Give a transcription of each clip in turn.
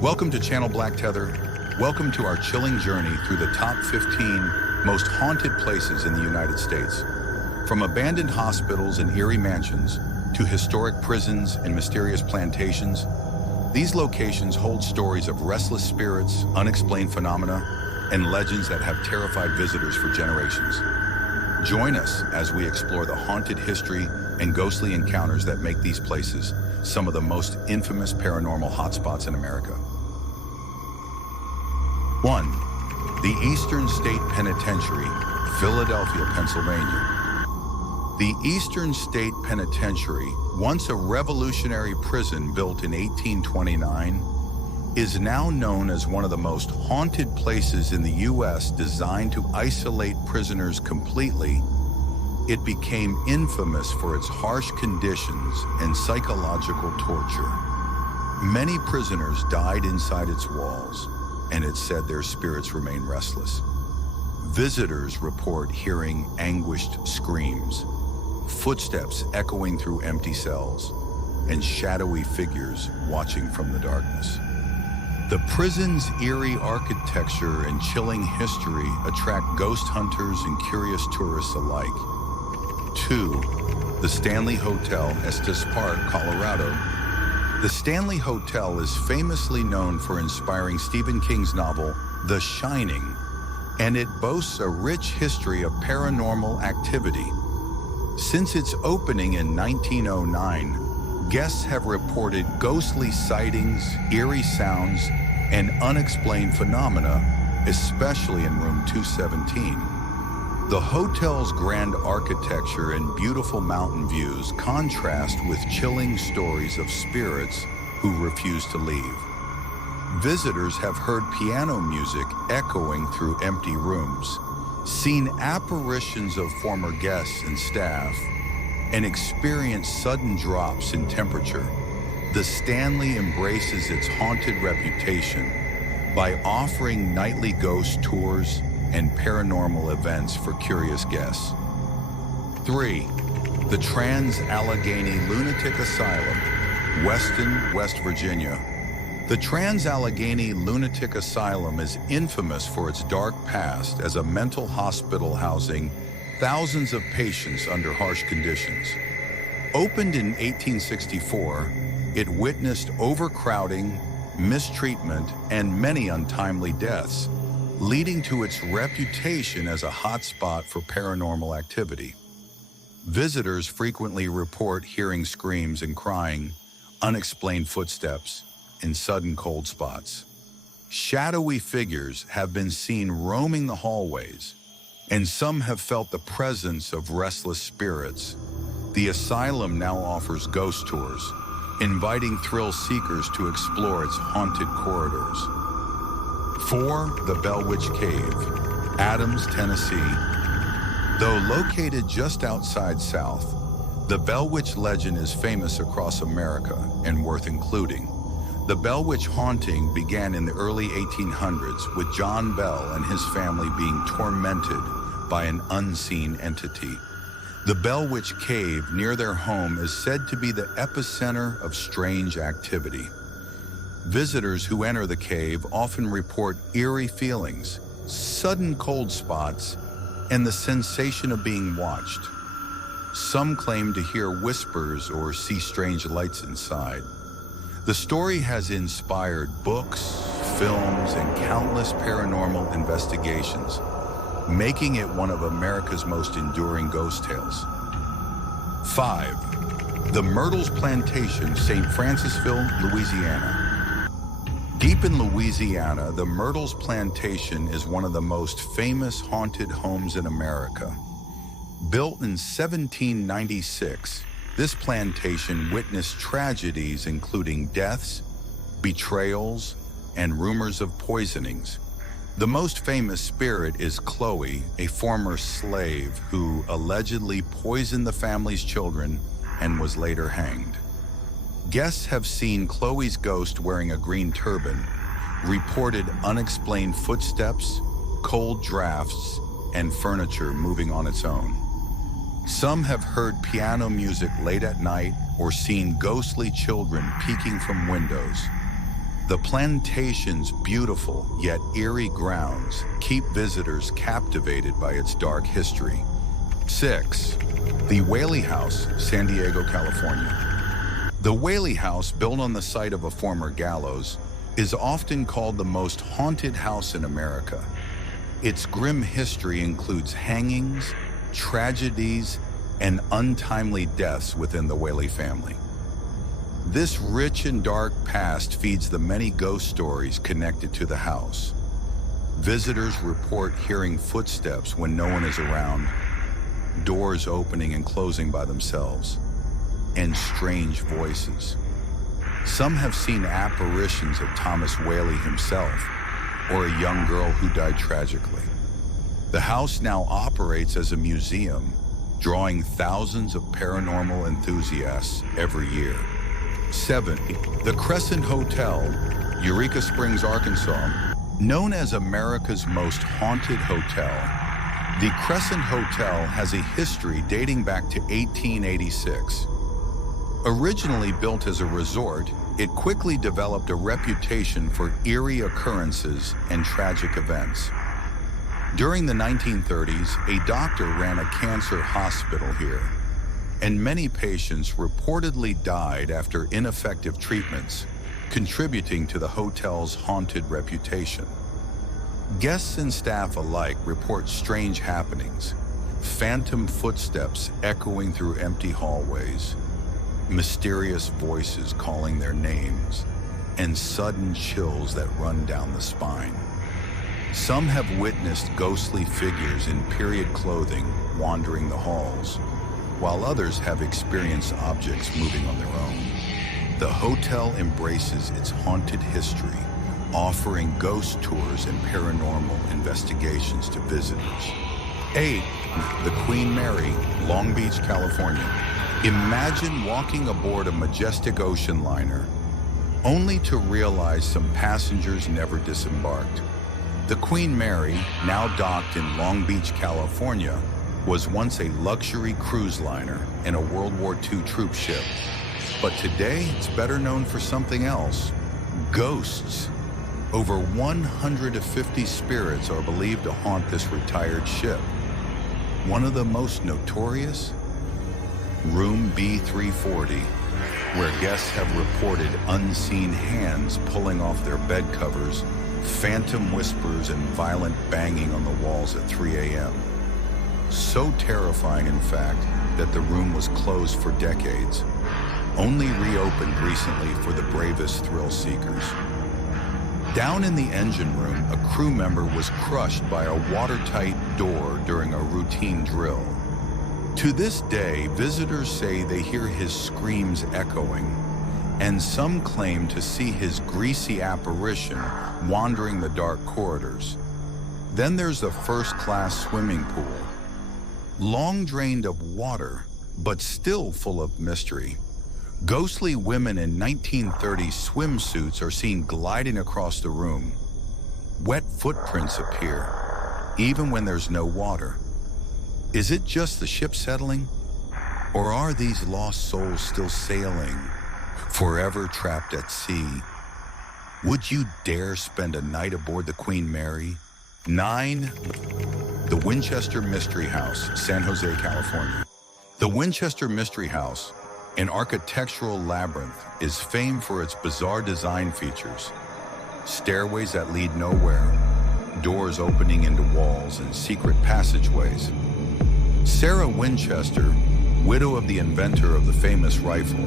Welcome to Channel Black Tether. Welcome to our chilling journey through the top 15 most haunted places in the United States. From abandoned hospitals and eerie mansions to historic prisons and mysterious plantations, these locations hold stories of restless spirits, unexplained phenomena, and legends that have terrified visitors for generations. Join us as we explore the haunted history and ghostly encounters that make these places some of the most infamous paranormal hotspots in America. 1. The Eastern State Penitentiary, Philadelphia, Pennsylvania. The Eastern State Penitentiary, once a revolutionary prison built in 1829, is now known as one of the most haunted places in the U.S. designed to isolate prisoners completely. It became infamous for its harsh conditions and psychological torture. Many prisoners died inside its walls, and it's said their spirits remain restless. Visitors report hearing anguished screams, footsteps echoing through empty cells, and shadowy figures watching from the darkness. The prison's eerie architecture and chilling history attract ghost hunters and curious tourists alike. 2. The Stanley Hotel, Estes Park, Colorado. The Stanley Hotel is famously known for inspiring Stephen King's novel, The Shining, and it boasts a rich history of paranormal activity. Since its opening in 1909, guests have reported ghostly sightings, eerie sounds, and unexplained phenomena, especially in room 217. The hotel's grand architecture and beautiful mountain views contrast with chilling stories of spirits who refuse to leave. Visitors have heard piano music echoing through empty rooms, seen apparitions of former guests and staff, and experienced sudden drops in temperature. The Stanley embraces its haunted reputation by offering nightly ghost tours and paranormal events for curious guests. 3. The Alagany Lunatic Asylum, Weston, West Virginia. The Alagany Lunatic Asylum is infamous for its dark past as a mental hospital housing thousands of patients under harsh conditions. Opened in 1864, it witnessed overcrowding, mistreatment, and many untimely deaths, leading to its reputation as a hotspot for paranormal activity. Visitors frequently report hearing screams and crying, unexplained footsteps, and sudden cold spots. Shadowy figures have been seen roaming the hallways, and some have felt the presence of restless spirits. The asylum now offers ghost tours, inviting thrill seekers to explore its haunted corridors. 4. The Bell Witch Cave, Adams, Tennessee. Though located just outside South, the Bell Witch legend is famous across America and worth including. The Bell Witch haunting began in the early 1800s with John Bell and his family being tormented by an unseen entity. The Bell Witch Cave near their home is said to be the epicenter of strange activity. Visitors who enter the cave often report eerie feelings, sudden cold spots, and the sensation of being watched. Some claim to hear whispers or see strange lights inside. The story has inspired books, films, and countless paranormal investigations, making it one of America's most enduring ghost tales. 5. The Myrtles Plantation, St. Francisville, Louisiana. Deep in Louisiana, the Myrtles Plantation is one of the most famous haunted homes in America. Built in 1796, this plantation witnessed tragedies including deaths, betrayals, and rumors of poisonings. The most famous spirit is Chloe, a former slave who allegedly poisoned the family's children and was later hanged. Guests have seen Chloe's ghost wearing a green turban, reported unexplained footsteps, cold drafts, and furniture moving on its own. Some have heard piano music late at night or seen ghostly children peeking from windows. The plantation's beautiful yet eerie grounds keep visitors captivated by its dark history. 6. The Whley House, San Diego, California. The Whley House, built on the site of a former gallows, is often called the most haunted house in America. Its grim history includes hangings, tragedies, and untimely deaths within the Whley family. This rich and dark past feeds the many ghost stories connected to the house. Visitors report hearing footsteps when no one is around, doors opening and closing by themselves, and strange voices. Some have seen apparitions of Thomas Whley himself, or a young girl who died tragically. The house now operates as a museum, drawing thousands of paranormal enthusiasts every year. 7. The Crescent Hotel, Eureka Springs, Arkansas. Known as America's most haunted hotel, the Crescent Hotel has a history dating back to 1886. Originally built as a resort, it quickly developed a reputation for eerie occurrences and tragic events. During the 1930s, a doctor ran a cancer hospital here, and many patients reportedly died after ineffective treatments, contributing to the hotel's haunted reputation. Guests and staff alike report strange happenings, phantom footsteps echoing through empty hallways, mysterious voices calling their names, and sudden chills that run down the spine. Some have witnessed ghostly figures in period clothing wandering the halls, while others have experienced objects moving on their own. The hotel embraces its haunted history, offering ghost tours and paranormal investigations to visitors. 8. The Queen Mary, Long Beach, California. Imagine walking aboard a majestic ocean liner, only to realize some passengers never disembarked. The Queen Mary, now docked in Long Beach, California, was once a luxury cruise liner and a World War II troop ship. But today, it's better known for something else: ghosts. Over 150 spirits are believed to haunt this retired ship. One of the most notorious? Room B340, where guests have reported unseen hands pulling off their bed covers, phantom whispers, and violent banging on the walls at 3 a.m. So terrifying, in fact, that the room was closed for decades, only reopened recently for the bravest thrill seekers. Down in the engine room, a crew member was crushed by a watertight door during a routine drill. To this day, visitors say they hear his screams echoing, and some claim to see his greasy apparition wandering the dark corridors. Then there's the first-class swimming pool, long drained of water, but still full of mystery. Ghostly women in 1930s swimsuits are seen gliding across the room. Wet footprints appear, even when there's no water. Is it just the ship settling? Or are these lost souls still sailing, forever trapped at sea? Would you dare spend a night aboard the Queen Mary? 9. The Winchester Mystery House, San Jose, California. The Winchester Mystery House, an architectural labyrinth, is famed for its bizarre design features: stairways that lead nowhere, doors opening into walls, and secret passageways. Sarah Winchester, widow of the inventor of the famous rifle,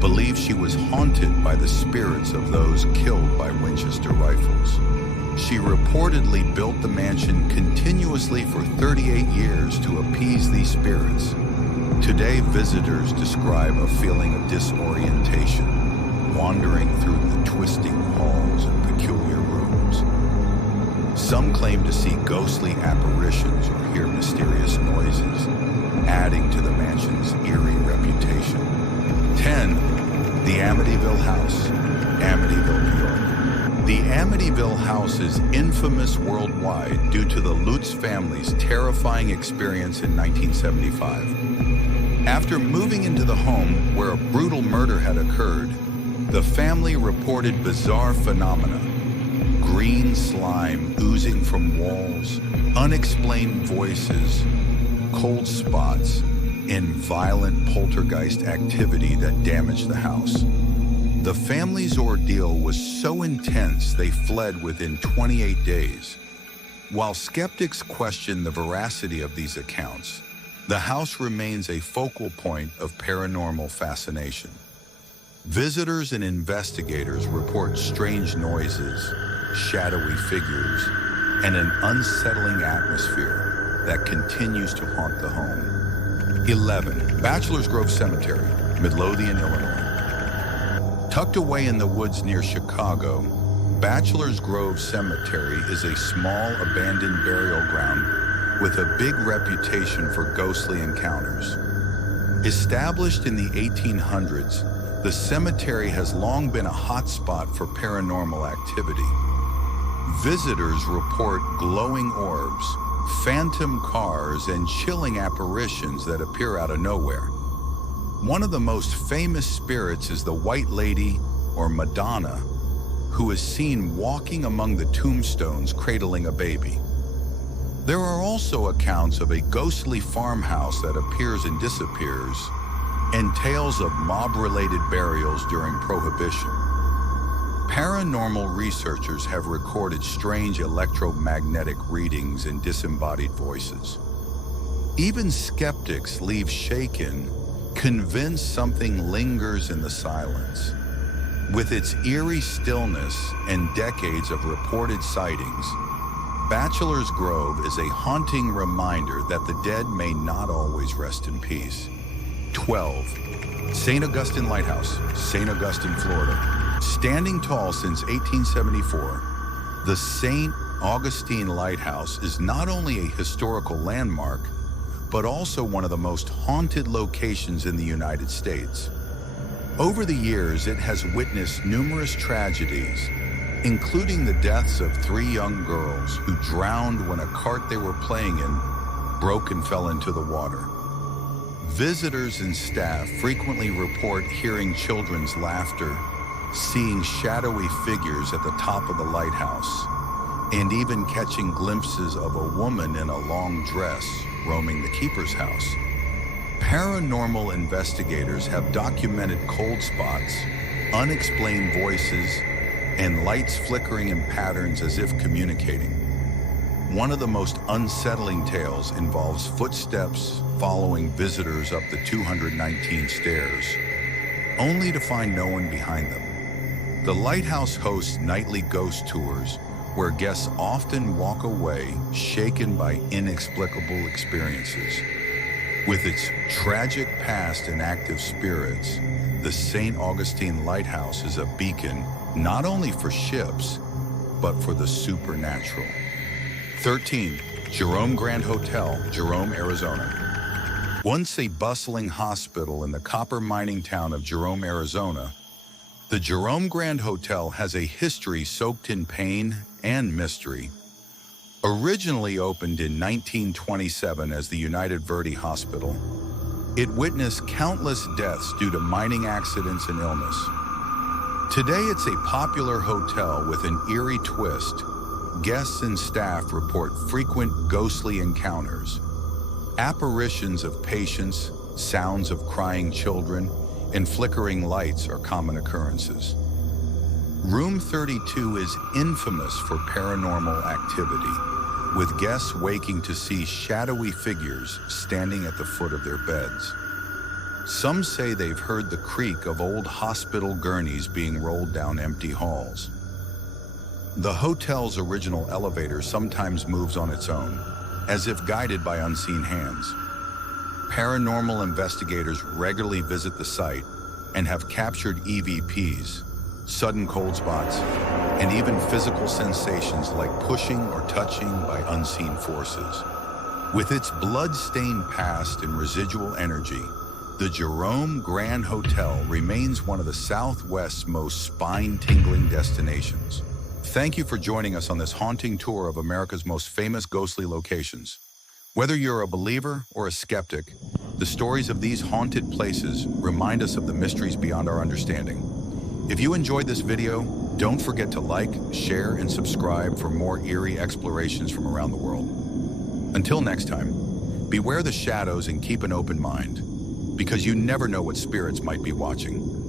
believes she was haunted by the spirits of those killed by Winchester rifles. She reportedly built the mansion continuously for 38 years to appease these spirits. Today, visitors describe a feeling of disorientation, wandering through the twisting halls and peculiar rooms. Some claim to see ghostly apparitions or hear mysterious noises, adding to the mansion's eerie reputation. 10. The Amityville House, Amityville, New York. The Amityville House is infamous worldwide due to the Lutz family's terrifying experience in 1975. After moving into the home where a brutal murder had occurred, The family reported bizarre phenomena: green slime oozing from walls, unexplained voices, cold spots, and violent poltergeist activity that damaged the house. The family's ordeal was so intense they fled within 28 days. While skeptics question the veracity of these accounts, the house remains a focal point of paranormal fascination. Visitors and investigators report strange noises, shadowy figures, and an unsettling atmosphere that continues to haunt the home. 11. Bachelors Grove Cemetery, Midlothian, Illinois. Tucked away in the woods near Chicago, Bachelors Grove Cemetery is a small abandoned burial ground with a big reputation for ghostly encounters. Established in the 1800s, the cemetery has long been a hotspot for paranormal activity. Visitors report glowing orbs, phantom cars, and chilling apparitions that appear out of nowhere. One of the most famous spirits is the White Lady, or Madonna, who is seen walking among the tombstones cradling a baby. There are also accounts of a ghostly farmhouse that appears and disappears, and tales of mob-related burials during Prohibition. Paranormal researchers have recorded strange electromagnetic readings and disembodied voices. Even skeptics leave shaken, convinced something lingers in the silence. With its eerie stillness and decades of reported sightings, Bachelors Grove is a haunting reminder that the dead may not always rest in peace. 12. St. Augustine Lighthouse, St. Augustine, Florida. Standing tall since 1874, the St. Augustine Lighthouse is not only a historical landmark, but also one of the most haunted locations in the United States. Over the years, it has witnessed numerous tragedies, including the deaths of 3 young girls who drowned when a cart they were playing in broke and fell into the water. Visitors and staff frequently report hearing children's laughter, seeing shadowy figures at the top of the lighthouse, and even catching glimpses of a woman in a long dress roaming the keeper's house. Paranormal investigators have documented cold spots, unexplained voices, and lights flickering in patterns as if communicating. One of the most unsettling tales involves footsteps following visitors up the 219 stairs, only to find no one behind them. The lighthouse hosts nightly ghost tours where guests often walk away shaken by inexplicable experiences. With its tragic past and active spirits, the St. Augustine Lighthouse is a beacon not only for ships, but for the supernatural. 13. Jerome Grand Hotel, Jerome, Arizona. Once a bustling hospital in the copper mining town of Jerome, Arizona, the Jerome Grand Hotel has a history soaked in pain and mystery. Originally opened in 1927 as the United Verde Hospital, it witnessed countless deaths due to mining accidents and illness. Today, it's a popular hotel with an eerie twist. Guests and staff report frequent ghostly encounters. Apparitions of patients, sounds of crying children, and flickering lights are common occurrences. Room 32 is infamous for paranormal activity, with guests waking to see shadowy figures standing at the foot of their beds. Some say they've heard the creak of old hospital gurneys being rolled down empty halls. The hotel's original elevator sometimes moves on its own, as if guided by unseen hands. Paranormal investigators regularly visit the site and have captured EVPs, sudden cold spots, and even physical sensations like pushing or touching by unseen forces. With its blood-stained past and residual energy, the Jerome Grand Hotel remains one of the Southwest's most spine-tingling destinations. Thank you for joining us on this haunting tour of America's most famous ghostly locations. Whether you're a believer or a skeptic, the stories of these haunted places remind us of the mysteries beyond our understanding. If you enjoyed this video, don't forget to like, share, and subscribe for more eerie explorations from around the world. Until next time, beware the shadows and keep an open mind, because you never know what spirits might be watching.